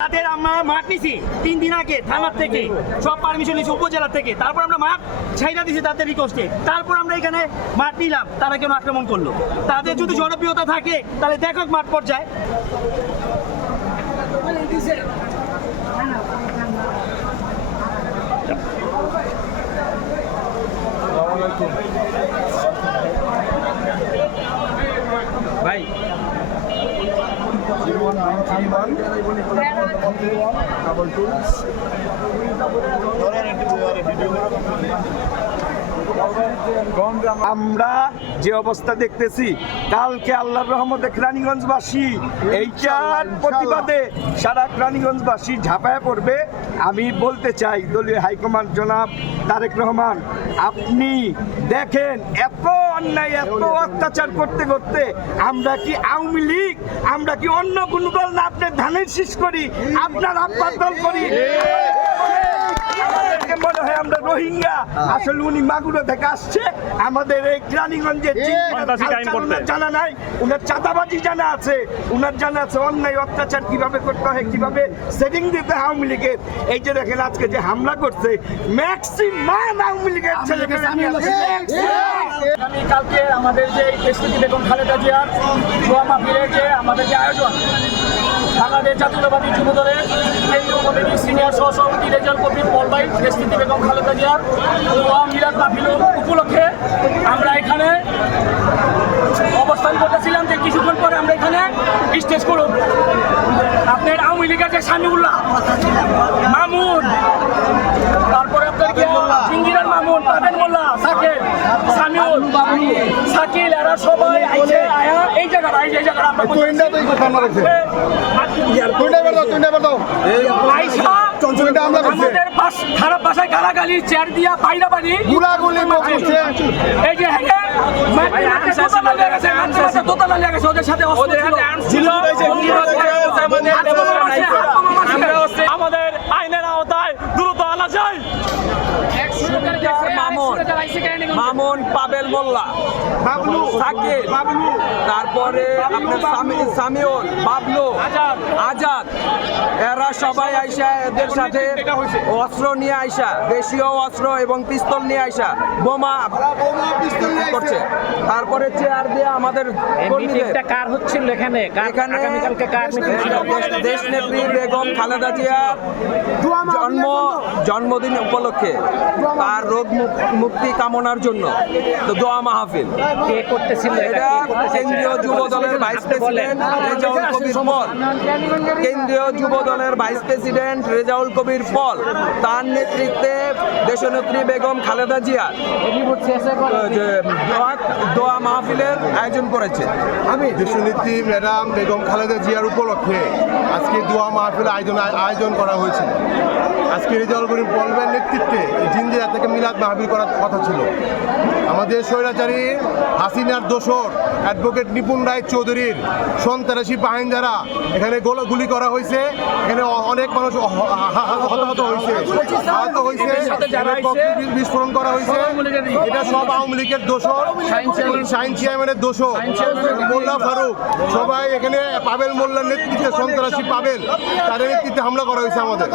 তাদের আমরা মাঠ নিছি তিন দিন আগে থানার থেকে সব পারমিশন নিয়েছি উপজেলা থেকে। তারপর আমরা মাঠ ছাইরা দিছি তাদের রিকোয়েস্টে তারপর আমরা এখানে মাঠ নিলাম তারা কেন আক্রমণ করল? তাদের যদি জনপ্রিয়তা থাকে তাহলে দেখো মাঠ পর্যায়ে। ভাই। double two, double two. আমরা যে অবস্থা দেখতেছি কালকে আল্লাহর রহমতে রানীগঞ্জবাসী এইটার প্রতিবাদে সারা রানীগঞ্জবাসী ঝাঁপায় পড়বে। আমি বলতে চাই দলীয় হাইকমান্ড জনাব তারেক রহমান আপনি দেখেন এত অন্যায় এত অত্যাচার করতে করতে আমরা কি আওয়ামী লীগ আমরা কি অন্য কোনো দল না আপনার ধানের শীষ করি আপনার আব্বার দল করি। আমাদেরকে মনে হয় আমরা রোহিঙ্গা। আসলে উনি মাগুরা থেকে আসছে। আমাদের এই গ্রানীগঞ্জের। জানা নাই। উনার চাঁদাবাজি জানা আছে। উনার জানা আছে অন্যায় অত্যাচার কীভাবে করতে হয় কীভাবে সেটিং দিতে হয় আওয়ামী লীগের। এই যে দেখেন আজকে যে হামলা করছে ম্যাক্সিমাম আওয়ামী লীগের ছেলে কালকে আমাদের যে বেগম খালেদা জিয়ার দোয়া মাহফিলের যে আমাদের যে আয়োজন বাংলাদেশ জাতীয়তাবাদী যুব দলের কেন্দ্রীয় সিনিয়র সহসভাপতি রেজাল কবির পলবাই দেশনীতি বেগম খালেদা জিয়ার মিলাদ মাহফিল উপলক্ষে আমরা এখানে অবস্থান করতেছিলাম যে কিছুক্ষণ পরে আমরা এখানে স্টেজ করব। আপনার আওয়ামী লীগের যে সামিউল্লাহ মামুন, তারপরে আপনার ইঞ্জিনিয়ার মামুন পাবেন মোল্লা সাকিল সামিউল সাকিল, এরা সবাই আইছে, আয়া গালাগালি চেয়ার দিয়া পাইরা বাড়ি। গুলাগুলি এই যে হ্যাঁ মাটি দোতলা লেগে গেছে মাটি মাটি দোতলা লেগে গেছে ওদের সাথে মামুন। মামুন পাবেল মোল্লা। সাকিব। তারপরে আপনার সামি- সামিউল বাবলু। আজাদ। এরা সবাই আইসা এদের সাথে অস্ত্র নিয়ে আইসা। দেশীয় অস্ত্র এবং পিস্তল নিয়ে আইসা। বোমা। করছে। তারপরে চেয়ার দিয়ে আমাদের কর্মীদের কার হচ্ছিল এখানে? এখানে আগামীকালকে কার মিটিং ছিল দেশ- নেত্রী বেগম খালেদা জিয়ার জন্ম জন্মদিন উপলক্ষে তার রোগ মুক- মুক্তি কামনার জন্য তো দোয়া মাহফিল। কে করতেছিল এটা? কেন্দ্রীয় যুব দলের ভাইস প্রেসিডেন্ট রেজাউল কবির পল কেন্দ্রীয় যুব দলের ভাইস প্রেসিডেন্ট রেজাউল কবির পল তার নেতৃত্বে দেশনেত্রী বেগম খালেদা জিয়া। দোয়া- দোয়া মাহফিলের আয়োজন করেছে। আমি দেশনেত্রী ম্যাডাম বেগম খালেদা জিয়ার উপলক্ষে আজকে দোয়া মাহফিল আয়োজন আয়োজন করা হয়েছে আজকে রেজাউল করিম পলবের নেতৃত্বে মিলাদ মাহফিল করার কথা ছিল। আমাদের স্বৈরাচারী হাসিনার দোসর অ্যাডভোকেট নিপুণ রায় চৌধুরীর সন্ত্রাসী বাহিনী দ্বারা এখানে গোলা গুলি করা হয়েছে। এখানে অনেক মানুষ হতাহত হয়েছে। আহত হয়েছে। বিস্ফোরণ করা হয়েছে। এটা সব আওয়ামী লীগের দোষর। সাইন চেয়ারম্যানের দোষর। মোল্লা ফারুক। সবাই এখানে পাবেল মোল্লার নেতৃত্বে সন্ত্রাসী পাবেল। তাদের নেতৃত্বে হামলা করা হয়েছে আমাদের।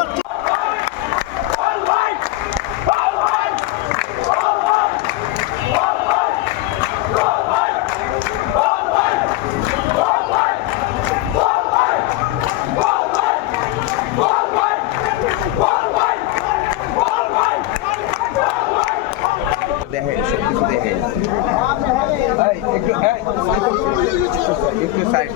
একটু এই, একটু সাইড